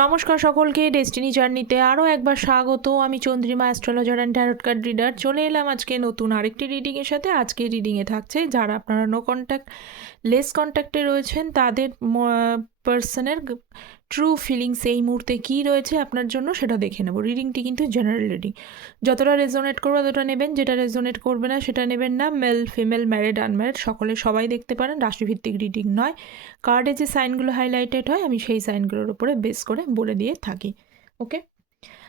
নমস্কার সকলকে ডেস্টিনি জার্নিতে আরও একবার স্বাগত। আমি Chandrima astrologer and tarot card reader চলে এলাম আজকে নতুন আরেকটি রিডিংয়ের সাথে। আজকে রিডিংয়ে থাকছে যারা আপনারা নো কন্ট্যাক্ট লেস কন্ট্যাক্টে রয়েছেন, তাদের পার্সনের ট্রু ফিলিংস এই মুহূর্তে কী রয়েছে আপনার জন্য সেটা দেখে নেব। রিডিংটি কিন্তু জেনারেল রিডিং যতটা রেজোনেট করবে ততটা নেবেন, যেটা রেজোনেট করবে না সেটা নেবেন না। মেল ফিমেল ম্যারিড আনম্যারিড সকলে সবাই দেখতে পারেন, রাশিভিত্তিক রিডিং নয়। কার্ডে যে সাইনগুলো হাইলাইটেড হয়, আমি সেই সাইনগুলোর উপরে বেস করে বলে দিয়ে থাকি ওকে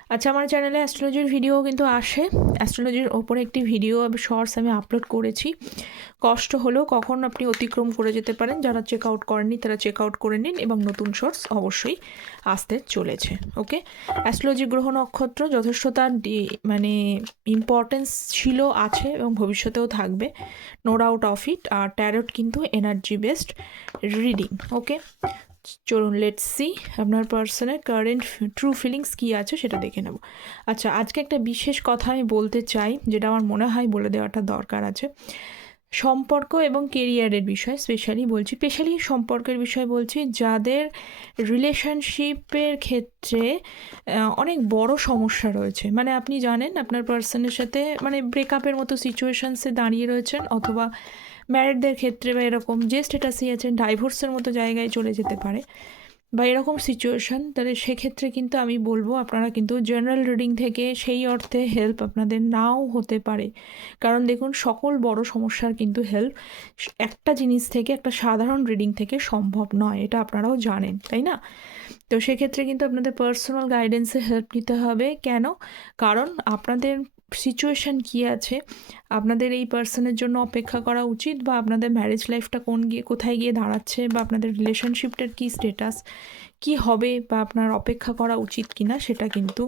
আচ্ছা আমার চ্যানেলে অ্যাস্ট্রোলজির ভিডিও কিন্তু আসে। অ্যাস্ট্রোলজির ওপরে একটি ভিডিও শর্টস আমি আপলোড করেছি। কষ্ট হলেও কখন আপনি অতিক্রম করে যেতে পারেন। যারা চেক আউট করেননি, তারা চেক আউট করে নিন এবং নতুন শর্টস অবশ্যই আসতে চলেছে ওকে অ্যাস্ট্রোলজি গ্রহ নক্ষত্র যথেষ্ট তার মানে ইম্পর্টেন্স ছিল, আছে এবং ভবিষ্যতেও থাকবে। নো ডাউট অফ ইট আর ট্যারট কিন্তু এনার্জি বেসড রিডিং ওকে চলুন লেট সি আপনার পার্সনের কারেন্ট ট্রু ফিলিংস কী আছে সেটা দেখে নেব। আচ্ছা আজকে একটা বিশেষ কথা আমি বলতে চাই, যেটা আমার মনে হয় বলে দেওয়াটা দরকার আছে। সম্পর্ক এবং কেরিয়ারের বিষয় স্পেশালি বলছি। স্পেশালি সম্পর্কের বিষয় বলছি, যাদের রিলেশনশিপের ক্ষেত্রে অনেক বড় সমস্যা রয়েছে। মানে আপনি জানেন, আপনার পার্সনের সাথে মানে ব্রেকআপের মতো সিচুয়েশানসে দাঁড়িয়ে রয়েছেন, অথবা ম্যারিডদের ক্ষেত্রে বা এরকম যে স্ট্যাটাসে আছেন ডাইভোর্সের মতো জায়গায় চলে যেতে পারে বা এরকম সিচুয়েশান তাহলে সেক্ষেত্রে কিন্তু আমি বলব আপনারা কিন্তু জেনারেল রিডিং থেকে সেই অর্থে হেল্প আপনাদের নাও হতে পারে। কারণ দেখুন, সকল বড় সমস্যার কিন্তু হেল্প একটা জিনিস থেকে, একটা সাধারণ রিডিং থেকে সম্ভব নয়, এটা আপনারাও জানেন, তাই না? তো সেক্ষেত্রে কিন্তু আপনাদের পার্সোনাল গাইডেন্সে হেল্প নিতে হবে। কেন? কারণ আপনাদের সিচুয়েশান কী আছে? আপনাদের এই পার্সনের জন্য অপেক্ষা করা উচিত বা আপনাদের ম্যারেজ লাইফটা কোন গিয়ে কোথায় গিয়ে দাঁড়াচ্ছে বা আপনাদের রিলেশনশিপটার কী স্টেটাস কি হবে বা আপনার অপেক্ষা করা উচিত কি না সেটা কিন্তু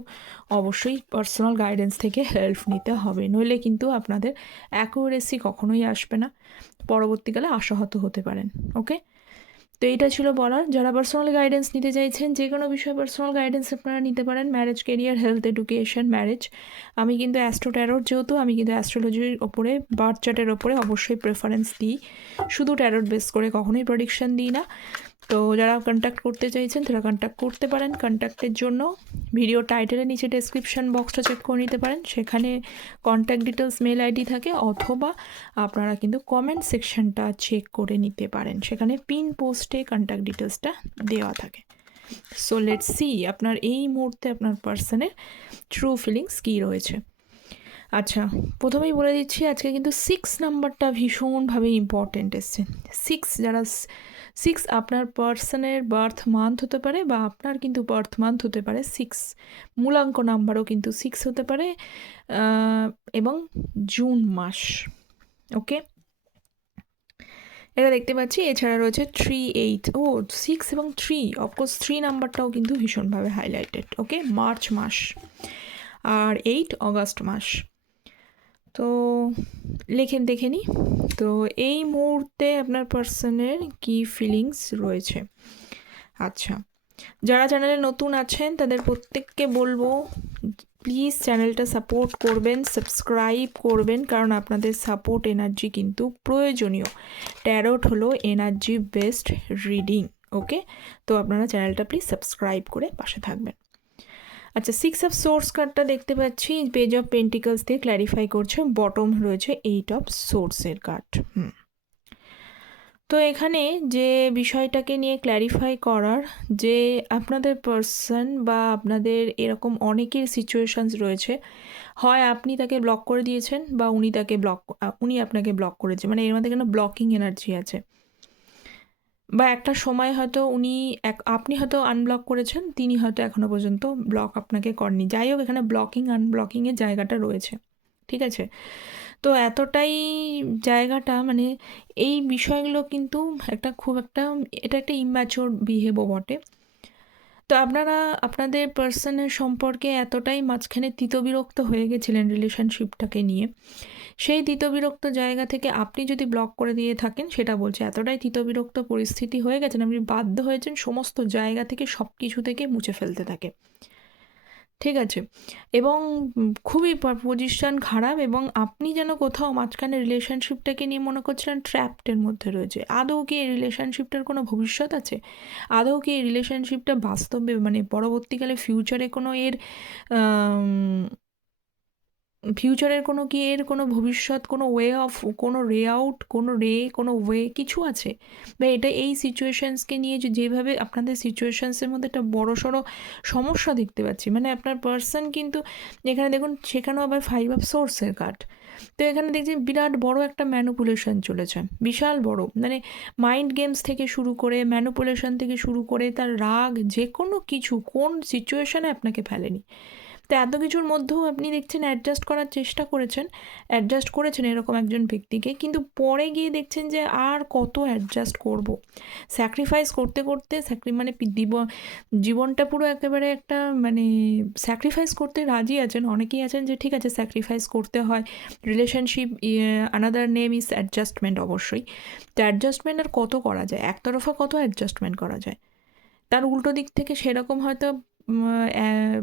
অবশ্যই পার্সোনাল গাইডেন্স থেকে হেল্প নিতে হবে। নইলে কিন্তু আপনাদের অ্যাকুরেসি কখনোই আসবে না। পরবর্তীকালে আশাহত হতে পারেন ওকে তো এইটা ছিল বলার। যারা পার্সোনাল গাইডেন্স নিতে চাইছেন, যে কোনো বিষয়ে পার্সোনাল গাইডেন্স আপনারা নিতে পারেন। Marriage career health education marriage আমি কিন্তু অ্যাস্ট্রোট্যারোর যেহেতু, আমি কিন্তু অ্যাস্ট্রোলজির ওপরে বার্থ চার্টের ওপরে অবশ্যই প্রেফারেন্স দিই। শুধু ট্যারোট বেস করে কখনোই প্রডিকশন দিই না। তো যারা কন্ট্যাক্ট করতে চাইছেন, তারা কন্ট্যাক্ট করতে পারেন। কন্ট্যাক্টের জন্য ভিডিও টাইটেলের নিচে ডেসক্রিপশান বক্সটা চেক করে নিতে পারেন। সেখানে কন্ট্যাক্ট ডিটেলস মেল আইডি থাকে অথবা আপনারা কিন্তু কমেন্ট সেকশনটা চেক করে নিতে পারেন। সেখানে পিন পোস্টে কন্ট্যাক্ট ডিটেলসটা দেওয়া থাকে। সো লেট সি আপনার এই মুহূর্তে আপনার পার্সনের ট্রু ফিলিংস কী রয়েছে। আচ্ছা প্রথমেই বলে দিচ্ছি, আজকে কিন্তু সিক্স নাম্বারটা ভীষণভাবে ইম্পর্টেন্ট এসছে। সিক্স যারা সিক্স আপনার পার্সনের বার্থ মান্থ হতে পারে বা আপনার কিন্তু বার্থ মান্থ হতে পারে সিক্স মূলাঙ্ক নাম্বারও কিন্তু সিক্স হতে পারে এবং জুন মাস ওকে এটা দেখতে পাচ্ছি, এছাড়া রয়েছে থ্রি এইট ও সিক্স এবং থ্রি অফকোর্স থ্রি নাম্বারটাও কিন্তু ভীষণভাবে হাইলাইটেড ওকে মার্চ মাস, আর এইট অগাস্ট মাস। তো লেখেন, দেখে নিই। তো এই মুহূর্তে আপনার পার্সনের কি ফিলিংস রয়েছে? আচ্ছা যারা চ্যানেলে নতুন আছেন, তাদের প্রত্যেককে বলব প্লিজ চ্যানেলটা সাপোর্ট করবেন সাবস্ক্রাইব করবেন, কারণ আপনাদের সাপোর্ট এনার্জি কিন্তু প্রয়োজনীয়। ট্যারোট হলো এনার্জি বেস্ট রিডিং ওকে তো আপনারা চ্যানেলটা প্লিজ সাবস্ক্রাইব করে পাশে থাকবেন। আচ্ছা সিক্স অফ সোর্স কার্ডটা দেখতে পাচ্ছি। পেজ অফ পেন্টিকলস দিয়ে ক্ল্যারিফাই করছে বটম রয়েছে এইট অফ সোর্সের কার্ড হুম। তো এখানে যে বিষয়টাকে নিয়ে ক্ল্যারিফাই করার, যে আপনাদের পার্সন বা আপনাদের এরকম অনেকের সিচুয়েশানস রয়েছে, হয় আপনি তাকে ব্লক করে দিয়েছেন বা উনি তাকে ব্লক উনি আপনাকে ব্লক করেছে। মানে এর মধ্যে কেন ব্লকিং এনার্জি আছে। বা একটা সময় হয়তো উনি এক, আপনি হয়তো আনব্লক করেছেন, তিনি হয়তো এখনও পর্যন্ত ব্লক আপনাকে করেনি যাই হোক, এখানে ব্লকিং আনব্লকিংয়ের জায়গাটা রয়েছে, ঠিক আছে? তো এতটাই জায়গাটা মানে এই বিষয়গুলো কিন্তু একটা খুব একটা, এটা একটা ইম্যাচোর বিহেভও বটে। তো আপনারা, আপনাদের পার্সনের সম্পর্কে এতটাই মাঝখানে তিতবিরক্ত হয়ে গেছিলেন রিলেশনশিপটাকে নিয়ে। সেই তিতবিরক্ত জায়গা থেকে আপনি যদি ব্লক করে দিয়ে থাকেন, সেটা বলছে এতটাই তিতবিরক্ত পরিস্থিতি হয়ে গেছেন আপনি বাধ্য হয়েছেন সমস্ত জায়গা থেকে সব কিছু থেকে মুছে ফেলতে থাকে ঠিক আছে? এবং খুবই পজিশন খারাপ এবং আপনি যেন কোথাও মাঝখানে রিলেশনশিপটাকে নিয়ে মনে করছিলেন ট্র্যাপটের মধ্যে রয়েছে। আদৌ কি এই রিলেশনশিপটার কোনো ভবিষ্যৎ আছে? আদৌ কি এই রিলেশনশিপটা বাস্তবে মানে পরবর্তীকালে ফিউচারে কোনো এর ফিউচারের কোনো কি এর কোনো ভবিষ্যৎ, কোনো ওয়ে অফ কোনো রে আউট কোনো রে কোনো ওয়ে কিছু আছে? বা এটা এই সিচুয়েশানসকে নিয়ে যেভাবে আপনাদের সিচুয়েশানসের মধ্যে একটা বড় সড়ো সমস্যা দেখতে পাচ্ছি। মানে আপনার পার্সন কিন্তু এখানে দেখুন, সেখানেও আবার ফাইভ অফ সোর্সের কাট তো এখানে দেখছি বিরাট বড় একটা ম্যানুপুলেশন চলেছে, বিশাল বড়। মানে মাইন্ড গেমস থেকে শুরু করে ম্যানুপুলেশন থেকে শুরু করে, তার রাগ যে কোনো কিছু কোন সিচুয়েশানে আপনাকে ফেলেনি। তো এত কিছুর মধ্যেও আপনি দেখছেন অ্যাডজাস্ট করার চেষ্টা করেছেন অ্যাডজাস্ট করেছেন এরকম একজন ব্যক্তিকে, কিন্তু পরে গিয়ে দেখছেন যে আর কত অ্যাডজাস্ট করব। স্যাক্রিফাইস করতে করতে স্যাক্রি মানে জীবনটা পুরো একেবারে একটা মানে স্যাক্রিফাইস করতে রাজি আছেন। অনেকেই আছেন যে ঠিক আছে স্যাক্রিফাইস করতে হয়। Relationship another name is adjustment অবশ্যই। তো অ্যাডজাস্টমেন্ট আর কত করা যায়? একতরফা কত অ্যাডজাস্টমেন্ট করা যায়? তার উল্টো দিক থেকে সেরকম হয়তো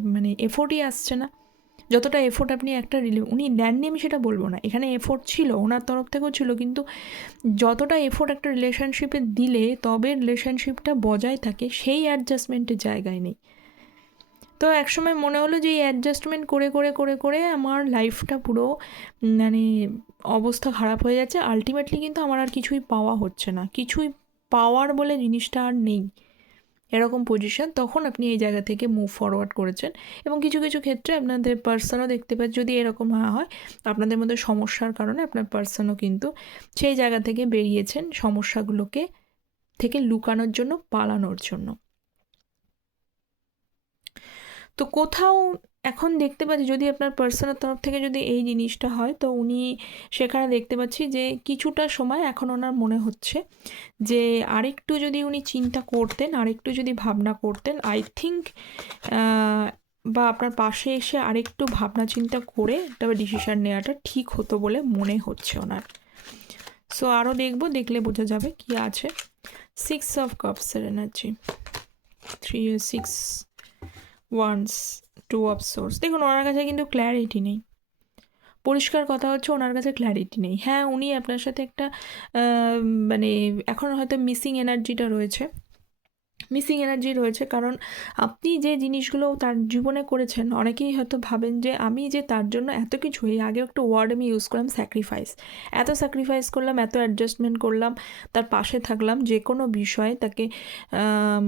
মানে এফোর্টই আসছে না। যতটা এফোর্ট আপনি একটা রিলে উনি দেননি আমি সেটা বলব না। এখানে এফোর্ট ছিল, ওনার তরফ থেকেও ছিল, কিন্তু যতটা এফোর্ট একটা রিলেশনশিপে দিলে, তবে রিলেশনশিপটা বজায় থাকে, সেই অ্যাডজাস্টমেন্টের জায়গায় নেই। তো একসময় মনে হলো যে, এই অ্যাডজাস্টমেন্ট করে করে করে করে আমার লাইফটা পুরো মানে অবস্থা খারাপ হয়ে যাচ্ছে। আলটিমেটলি কিন্তু আমার আর কিছুই পাওয়া হচ্ছে না। কিছুই পাওয়ার বলে জিনিসটা আর নেই। এরকম পজিশন তখন আপনি এই জায়গা থেকে মুভ ফরওয়ার্ড করেছেন। এবং কিছু কিছু ক্ষেত্রে আপনাদের পার্সনও দেখতে পাচ্ছি, যদি এরকম হয় আপনাদের মধ্যে সমস্যার কারণে আপনার পার্সনও কিন্তু সেই জায়গা থেকে বেরিয়েছেন সমস্যাগুলোকে থেকে লুকানোর জন্য, পালানোর জন্য। তো কোথাও এখন দেখতে পাচ্ছি, যদি আপনার পার্সোনাল তরফ থেকে যদি এই জিনিসটা হয়, তো উনি সেখানে দেখতে পাচ্ছি যে কিছুটা সময় এখন ওনার মনে হচ্ছে যে আরেকটু যদি উনি চিন্তা করতেন, আরেকটু যদি ভাবনা করতেন আই থিঙ্ক বা আপনার পাশে এসে আরেকটু ভাবনা চিন্তা করে একটা ডিসিশান নেওয়াটা ঠিক হতো বলে মনে হচ্ছে ওনার। সো আরও দেখব, দেখলে বোঝা যাবে কি আছে। Six of কাপসের energy three six wands two of swords দেখুন, ওনার কাছে কিন্তু ক্ল্যারিটি নেই। পরিষ্কার কথা হচ্ছে, ওনার কাছে ক্ল্যারিটি নেই। হ্যাঁ উনি আপনার সাথে একটা মানে এখন হয়তো মিসিং এনার্জিটা রয়েছে। মিসিং এনার্জি রয়েছে। কারণ আপনি যে জিনিসগুলো তার জীবনে করেছেন, অনেকেই হয়তো ভাবেন যে আমি যে তার জন্য এত কিছু এই আগে একটা ওয়ার্ড আমি ইউজ করলাম স্যাক্রিফাইস এত স্যাক্রিফাইস করলাম, এত অ্যাডজাস্টমেন্ট করলাম, তার পাশে থাকলাম, যে কোনো বিষয়ে তাকে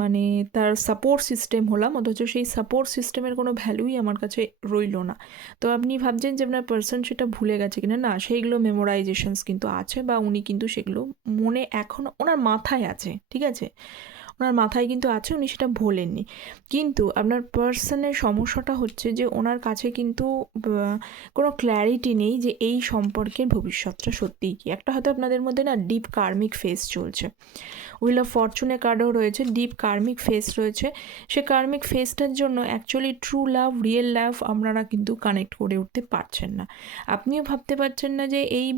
মানে তার সাপোর্ট সিস্টেম হলাম, অথচ সেই সাপোর্ট সিস্টেমের কোনো ভ্যালুই আমার কাছে রইল না। তো আপনি ভাবছেন যে আপনার পার্সন সেটা ভুলে গেছে কিনা? না, সেইগুলো মেমোরাইজেশনস কিন্তু আছে বা উনি কিন্তু সেগুলো মনে এখন ওনার মাথায় আছে, ঠিক আছে? ওনার মাথায় কিন্তু আছে, উনি সেটা ভোলেননি। কিন্তু আপনার পার্সনের সমস্যাটা হচ্ছে যে, ওনার কাছে কিন্তু কোনো ক্ল্যারিটি নেই যে, এই সম্পর্কের ভবিষ্যৎটা সত্যিই কি। একটা হয়তো আপনাদের মধ্যে না ডিপ কার্মিক ফেস চলছে। উইল অফ ফরচুনে কার্ডও রয়েছে ডিপ কার্মিক ফেস রয়েছে। সে কার্মিক ফেসটার জন্য actually true love real love আপনারা কিন্তু কানেক্ট করে উঠতে পারছেন না। আপনিও ভাবতে পারছেন না যে, এই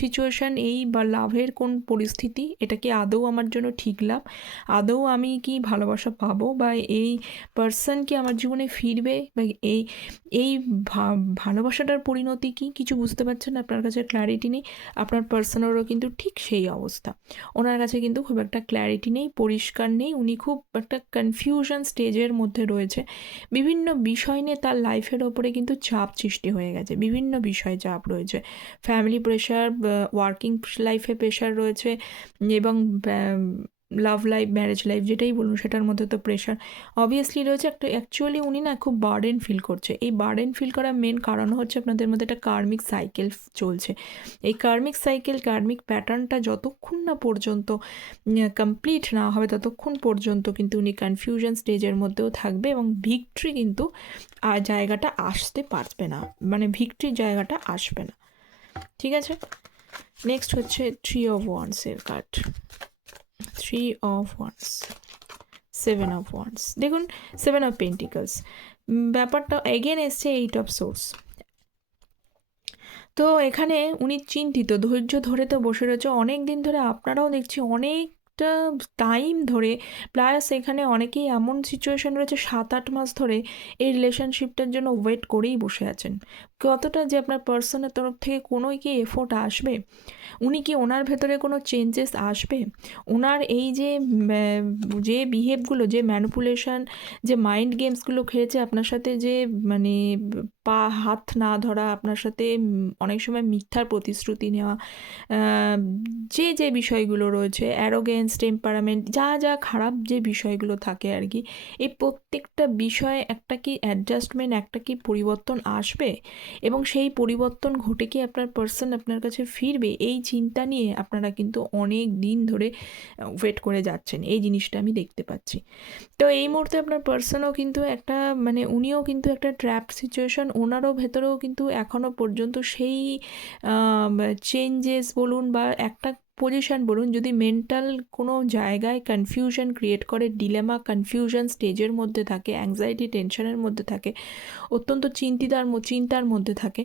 সিচুয়েশান এই বা লাভের কোন পরিস্থিতি, এটা কি আদৌ আমার জন্য ঠিক লাভ? আদৌ আমি কি ভালোবাসা পাবো? বা এই পার্সন কি আমার জীবনে ফিরবে? বা এই এই ভালোবাসাটার পরিণতি কি? কিছু বুঝতে পারছেন? আপনার কাছে ক্ল্যারিটি নেই। আপনার পার্সনেরও কিন্তু ঠিক সেই অবস্থা। ওনার কাছে কিন্তু খুব একটা ক্ল্যারিটি নেই, পরিষ্কার নেই। উনি খুব একটা কনফিউশন স্টেজের মধ্যে রয়েছে। বিভিন্ন বিষয় নিয়ে তার লাইফের ওপরে কিন্তু চাপ সৃষ্টি হয়ে গেছে। বিভিন্ন বিষয়ে চাপ রয়েছে। ফ্যামিলি প্রেশার ওয়ার্কিং লাইফে প্রেশার রয়েছে এবং লাভ লাইফ ম্যারেজ লাইফ যেটাই বলুন, সেটার মধ্যে তো প্রেশার অবভিয়াসলি রয়েছে একটা অ্যাকচুয়ালি উনি না খুব বার্ডেন ফিল করছে। এই বার্ডেন ফিল করার মেন কারণ হচ্ছে আপনাদের মধ্যে একটা কার্মিক সাইকেল চলছে। এই কার্মিক সাইকেল কার্মিক প্যাটার্নটা যতক্ষণ না পর্যন্ত কমপ্লিট না হবে, ততক্ষণ পর্যন্ত কিন্তু উনি কনফিউশন স্টেজের মধ্যেও থাকবে এবং ভিক্টরি কিন্তু জায়গাটা আসতে পারবে না। মানে ভিক্টরির জায়গাটা আসবে না। ঠিক আছে? নেক্সট হচ্ছে three of ওয়ান্সের card three of wands seven of wands দেখুন সেভেন অফ পেন্টিকলস ব্যাপারটা এগেন এসছে এইট অফ সোর্স তো এখানে উনি চিন্তিত, ধৈর্য ধরে তো বসে রয়েছে। অনেক দিন ধরে আপনারাও দেখছি অনেক অনেকটা টাইম ধরে প্লাস এখানে অনেকেই এমন সিচুয়েশন রয়েছে, সাত আট মাস ধরে এই রিলেশনশিপটার জন্য ওয়েট করেই বসে আছেন। কতটা যে আপনার পার্সনের তরফ থেকে কোনোই কি এফোর্ট আসবে? উনি কি ওনার ভেতরে কোনো চেঞ্জেস আসবে? ওনার এই যে যে বিহেভগুলো যে ম্যানুপুলেশন যে মাইন্ড গেমসগুলো খেলেছে আপনার সাথে যে মানে পা, হাত না ধরা, আপনার সাথে অনেক সময় মিথ্যার প্রতিশ্রুতি নেওয়া যে যে বিষয়গুলো রয়েছে অ্যারোগেন্স টেম্পারামেন্ট যা যা খারাপ যে বিষয়গুলো থাকে আর কি, এই প্রত্যেকটা বিষয়ে একটা কি অ্যাডজাস্টমেন্ট একটা কি পরিবর্তন আসবে? এবং সেই পরিবর্তন ঘটে কি আপনার পার্সন আপনার কাছে ফিরবে? এই চিন্তা নিয়ে আপনারা কিন্তু অনেক দিন ধরে ওয়েট করে যাচ্ছেন। এই জিনিসটা আমি দেখতে পাচ্ছি। তো এই মুহূর্তে আপনার পার্সনও কিন্তু একটা মানে উনিও কিন্তু একটা ট্র্যাপ সিচুয়েশন ওনারও ভেতরেও কিন্তু এখনও পর্যন্ত সেই চেঞ্জেস বলুন বা একটা পজিশন বলুন, যদি মেন্টাল কোনো জায়গায় কনফিউশন ক্রিয়েট করে ডিলেমা কনফিউশন স্টেজের মধ্যে থাকে অ্যাংজাইটি টেনশনের মধ্যে থাকে, অত্যন্ত চিন্তিতার চিন্তার মধ্যে থাকে,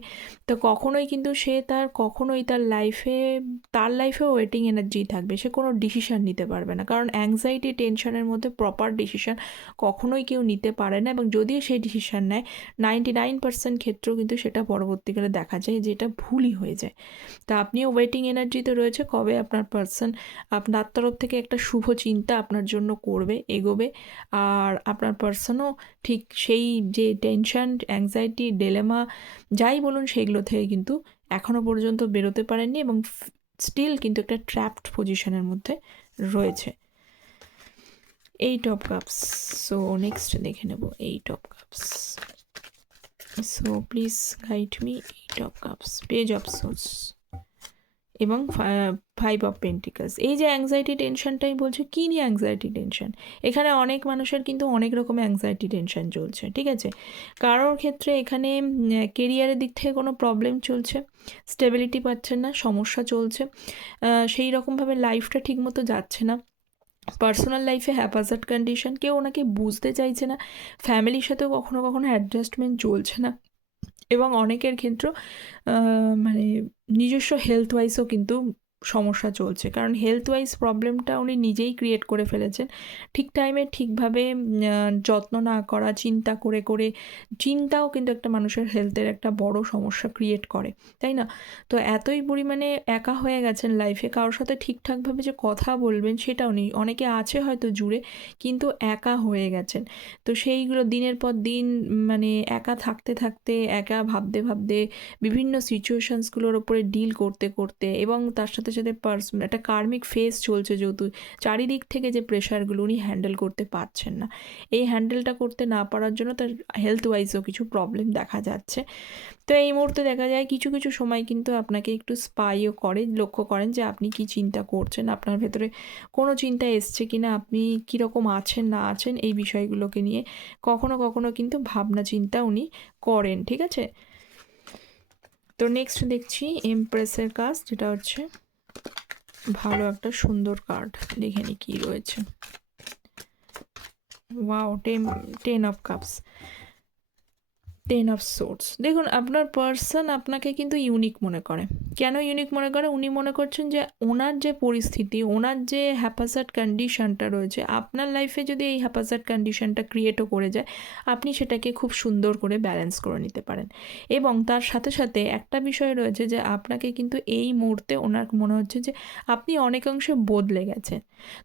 তো কখনোই কিন্তু সে তার, কখনোই তার লাইফে তার লাইফেও ওয়েটিং এনার্জি থাকবে। সে কোনো ডিসিশান নিতে পারবে না। কারণ অ্যাংজাইটি টেনশনের মধ্যে প্রপার ডিসিশান কখনোই কেউ নিতে পারে না এবং যদিও সেই ডিসিশান নেয় নাইনটি নাইন পার্সেন্ট ক্ষেত্রেও কিন্তু সেটা পরবর্তীকালে দেখা যায় যে এটা ভুলই হয়ে যায়। তা আপনিও ওয়েটিং এনার্জিতে রয়েছে। কবে আপনার পার্সন আপনার তরফ থেকে একটা শুভ চিন্তা আপনার জন্য করবে, এগোবে। আর আপনার পার্সনও ঠিক সেই যে টেনশন অ্যাংজাইটি ডেলেমা যাই বলুন সেগুলো থেকে কিন্তু এখনও পর্যন্ত বেরোতে পারেননি এবং স্টিল কিন্তু একটা ট্র্যাপড পজিশনের মধ্যে রয়েছে। Eight of cups so next দেখে নেব eight of cups so please guide me eight of cups page of swords এবং ফাইভ অফ পেন্টিকালস এই যে অ্যাংজাইটি টেনশনটাই বলছে, কী নিয়ে অ্যাংজাইটি টেনশন এখানে অনেক মানুষের কিন্তু অনেক রকমের অ্যাংজাইটি টেনশন চলছে, ঠিক আছে? কারোর ক্ষেত্রে এখানে কেরিয়ারের দিক থেকে কোনো প্রবলেম চলছে স্টেবিলিটি পাচ্ছেন না, সমস্যা চলছে সেই রকমভাবে লাইফটা ঠিকমতো যাচ্ছে না। পার্সোনাল লাইফে হ্যাপাজার্ড কন্ডিশন কেউ ওনাকে বুঝতে চাইছে না ফ্যামিলির সাথেও কখনো কখনো অ্যাডজাস্টমেন্ট চলছে না। এবং অনেকের ক্ষেত্র মানে নিজস্ব হেলথ ওয়াইজও কিন্তু সমস্যা চলছে। কারণ হেলথ ওয়াইজ প্রবলেমটা উনি নিজেই ক্রিয়েট করে ফেলেছেন। ঠিক টাইমে ঠিকভাবে যত্ন না করা, চিন্তা করে করে চিন্তাও কিন্তু একটা মানুষের হেলথের একটা বড় সমস্যা ক্রিয়েট করে, তাই না? তো এতই পরিমাণে একা হয়ে গেছেন লাইফে কারোর সাথে ঠিকঠাকভাবে যে কথা বলবেন সেটাও নেই। অনেকে আছে হয়তো জুড়ে, কিন্তু একা হয়ে গেছেন। তো সেইগুলো দিনের পর দিন মানে একা থাকতে থাকতে, একা ভাবতে ভাবতে বিভিন্ন সিচুয়েশানসগুলোর ওপরে ডিল করতে করতে এবং তার সাথে সাথে পার্স, একটা কার্মিক ফেস চলছে যেহেতু, চারিদিক থেকে যে প্রেশারগুলো উনি হ্যান্ডেল করতে পারছেন না। এই হ্যান্ডেলটা করতে না পারার জন্য তার হেলথ ওয়াইজও কিছু প্রবলেম দেখা যাচ্ছে। তো এই মুহূর্তে দেখা যায় কিছু কিছু সময় কিন্তু আপনাকে একটু স্পাইও করে, লক্ষ্য করেন যে আপনি কি চিন্তা করছেন, আপনার ভেতরে কোনো চিন্তা এসছে কি না আপনি কীরকম আছেন, না আছেন, এই বিষয়গুলোকে নিয়ে কখনো কখনো কিন্তু ভাবনা, চিন্তা উনি করেন, ঠিক আছে? তো নেক্সট দেখছি এমপ্রেসের কাজ যেটা হচ্ছে ভালো একটা সুন্দর কার্ড দেখে নি কি রয়েছে। Wow ten ten of cups ten of swords দেখুন, আপনার পার্সন আপনাকে কিন্তু ইউনিক মনে করে। কেন ইউনিক মনে করে? উনি মনে করছেন যে ওনার যে পরিস্থিতি, ওনার যে হ্যাপাসার্ট কন্ডিশনটা রয়েছে, আপনার লাইফে যদি এই হ্যাপাসার্ট কন্ডিশনটা ক্রিয়েটও করে যায়, আপনি সেটাকে খুব সুন্দর করে ব্যালেন্স করে নিতে পারেন। এবং তার সাথে সাথে একটা বিষয় রয়েছে যে আপনাকে কিন্তু এই মুহূর্তে ওনার মনে হচ্ছে যে আপনি অনেকাংশে বদলে গেছেন।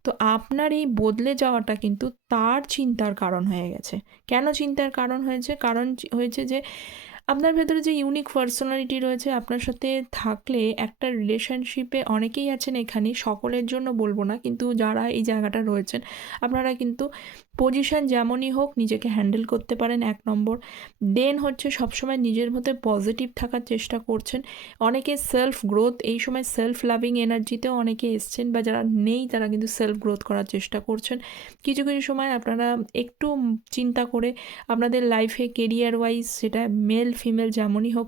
তো আপনার এই বদলে যাওয়াটা কিন্তু তার চিন্তার কারণ হয়ে গেছে। কেন চিন্তার কারণ হয়েছে? কারণ হয়েছে যে আপনার ভেতরে যে ইউনিক পার্সোনালিটি রয়েছে, আপনার সাথে থাকলে একটা রিলেশনশিপে অনেকেই আছেন এখানে, সকলের জন্য বলব না, কিন্তু যারা এই জায়গাটা রয়েছেন, আপনারা কিন্তু পজিশন যেমনই হোক নিজেকে হ্যান্ডেল করতে পারেন এক নম্বর। দেন হচ্ছে সবসময় নিজের মধ্যে পজিটিভ থাকার চেষ্টা করছেন। অনেকে সেলফ গ্রোথ এই সময় সেলফ লাভিং এনার্জিতেও অনেকে এসছেন বা যারা নেই, তারা কিন্তু সেলফ গ্রোথ করার চেষ্টা করছেন। কিছু কিছু সময় আপনারা একটু চিন্তা করে আপনাদের লাইফে কেরিয়ার ওয়াইজ সেটা মেল ফিমেল যেমনই হোক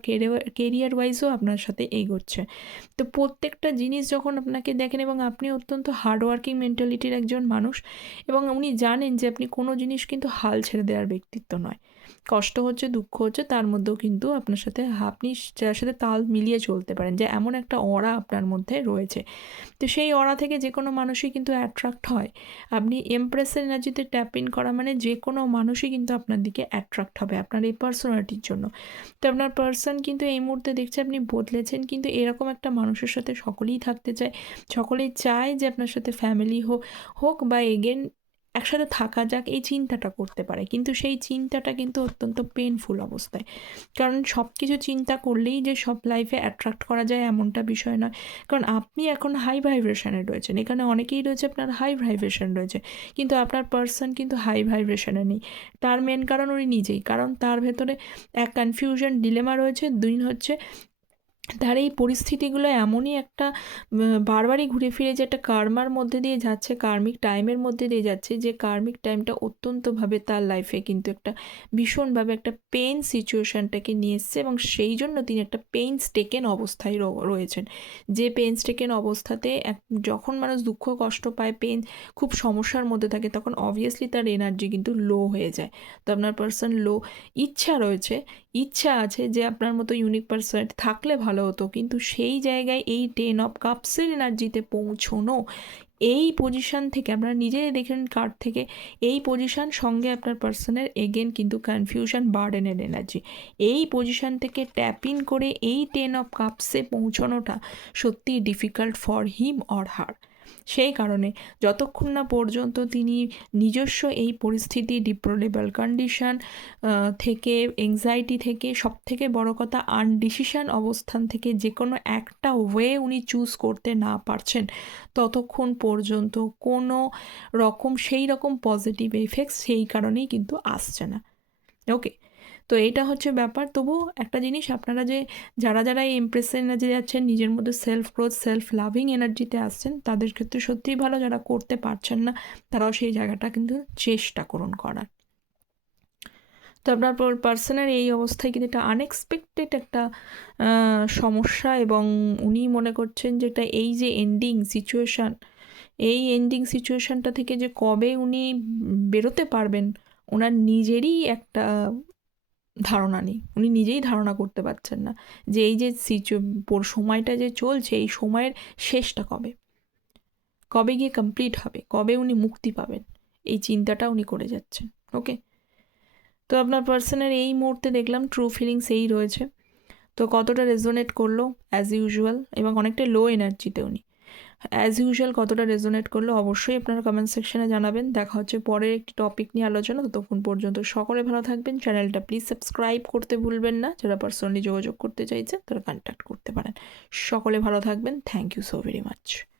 কেরিয়ার ওয়াইজও আপনার সাথে এগোচ্ছে। তো প্রত্যেকটা জিনিস যখন আপনাকে দেখেন এবং আপনি অত্যন্ত হার্ডওয়ার্কিং মেন্টালিটির একজন মানুষ এবং উনি জানেন যে আপনি কোনো জিনিস কিন্তু হাল ছেড়ে দেওয়ার ব্যক্তিত্ব নয়। কষ্ট হচ্ছে, দুঃখ হচ্ছে, তার মধ্যেও কিন্তু আপনার সাথে আপনি যার সাথে তাল মিলিয়ে চলতে পারেন যে এমন একটা অরা আপনার মধ্যে রয়েছে। তো সেই অরা থেকে যে কোনো মানুষই কিন্তু অ্যাট্রাক্ট হয়। আপনি এমপ্রেসের এনার্জিতে ট্যাপ ইন করা মানে যে কোনো মানুষই কিন্তু আপনার দিকে অ্যাট্রাক্ট হবে আপনার এই পার্সোনালিটির জন্য। তো আপনার পার্সন কিন্তু এই মুহূর্তে দেখছে আপনি বদলেছেন কিন্তু এরকম একটা মানুষের সাথে সকলেই থাকতে চায়, সকলেই চায় যে আপনার সাথে ফ্যামিলি হোক হোক বা এগেন একসাথে থাকা যাক, এই চিন্তাটা করতে পারে। কিন্তু সেই চিন্তাটা কিন্তু অত্যন্ত পেনফুল অবস্থায়। কারণ সব কিছু চিন্তা করলেই যে সব লাইফে অ্যাট্রাক্ট করা যায় এমনটা বিষয় নয়। কারণ আপনি এখন হাই ভাইব্রেশনে রয়েছেন। এখানে অনেকেই রয়েছে আপনার হাই ভাইব্রেশন রয়েছে। কিন্তু আপনার পার্সন কিন্তু হাই ভাইব্রেশনে নেই। তার মেন কারণ উনি নিজেই। কারণ তার ভেতরে এক কনফিউশন ডিলেমা রয়েছে। দুই হচ্ছে তার এই পরিস্থিতিগুলো এমনই একটা বারবারই ঘুরে ফিরে যে একটা কার্মার মধ্যে দিয়ে যাচ্ছে, কার্মিক টাইমের মধ্যে দিয়ে যাচ্ছে, যে কার্মিক টাইমটা অত্যন্তভাবে তার লাইফে কিন্তু একটা ভীষণভাবে একটা পেন সিচুয়েশানটাকে নিয়ে এসছে এবং সেই জন্য তিনি একটা পেন স্টেকেন অবস্থায় রয়েছেন। যে পেন স্টেকেন অবস্থাতে এক, যখন মানুষ দুঃখ, কষ্ট পায় পেন খুব সমস্যার মধ্যে থাকে, তখন অবভিয়াসলি তার এনার্জি কিন্তু লো হয়ে যায়। তো আপনার পার্সন লো ইচ্ছা রয়েছে, ইচ্ছা আছে যে আপনার মতো ইউনিক পার্সন থাকলে ভালো হতো। কিন্তু সেই জায়গায় এই টেন অফ কাপসের এনার্জিতে পৌঁছনো, এই পজিশান থেকে আপনারা নিজেই দেখেন কার্ড থেকে, এই পজিশান সঙ্গে আপনার পার্সনের এগেন কিন্তু কনফিউশন বার্ডেনের এনার্জি এই পজিশান থেকে ট্যাপ ইন করে এই টেন অফ কাপসে পৌঁছানোটা সত্যিই difficult for him or her সেই কারণে যতক্ষণ না পর্যন্ত তিনি নিজস্ব এই পরিস্থিতি ডিপ্লোরেবল কন্ডিশন থেকে এংজাইটি থেকে সব থেকে বড় কথা আনডিসিশন অবস্থান থেকে যে কোনো একটা ওয়ে উনি চুজ করতে না পারছেন, ততক্ষণ পর্যন্ত কোনো রকম, সেই রকম পজিটিভ এফেক্টস সেই কারণেই কিন্তু আসছে না। ওকে তো এইটা হচ্ছে ব্যাপার। তবু একটা জিনিস আপনারা যে, যারা যারা এই ইমপ্রেসের এনার্জি যাচ্ছেন নিজের মধ্যে সেলফ গ্রোথ সেলফ লাভিং এনার্জিতে আসছেন, তাদের ক্ষেত্রে সত্যিই ভালো যারা করতে পারছেন না, তারাও সেই জায়গাটা কিন্তু চেষ্টা করুন করার। তো আপনার পার্সনের এই অবস্থায় কিন্তু একটা আনএক্সপেক্টেড একটা সমস্যা এবং উনি মনে করছেন যেটা এই যে এন্ডিং সিচুয়েশান এই এন্ডিং সিচুয়েশানটা থেকে যে কবে উনি বেরোতে পারবেন, ওনার নিজেরই একটা ধারণা নেই। উনি নিজেই ধারণা করতে পারছেন না যে এই যে সিচু সময়টা যে চলছে, এই সময়ের শেষটা কবে? কবে গিয়ে কমপ্লিট হবে? কবে উনি মুক্তি পাবেন? এই চিন্তাটা উনি করে যাচ্ছেন ওকে তো আপনার পার্সনের এই মুহূর্তে দেখলাম ট্রু ফিলিংস এই রয়েছে। তো কতটা রেজোনেট করল? অ্যাজ ইউজুয়াল এবং অনেকটা লো এনার্জিতে উনি। অ্যাজ ইউজুয়াল কতটা রেজোনেট করল অবশ্যই আপনারা কমেন্ট সেকশনে জানাবেন। দেখা হচ্ছে পরের একটি টপিক নিয়ে আলোচনা। ততক্ষণ পর্যন্ত সকলে ভালো থাকবেন। চ্যানেলটা প্লিজ সাবস্ক্রাইব করতে ভুলবেন না। যারা পার্সোনালি যোগাযোগ করতে চাইছে তারা কন্ট্যাক্ট করতে পারেন। সকলে ভালো থাকবেন। Thank you so very much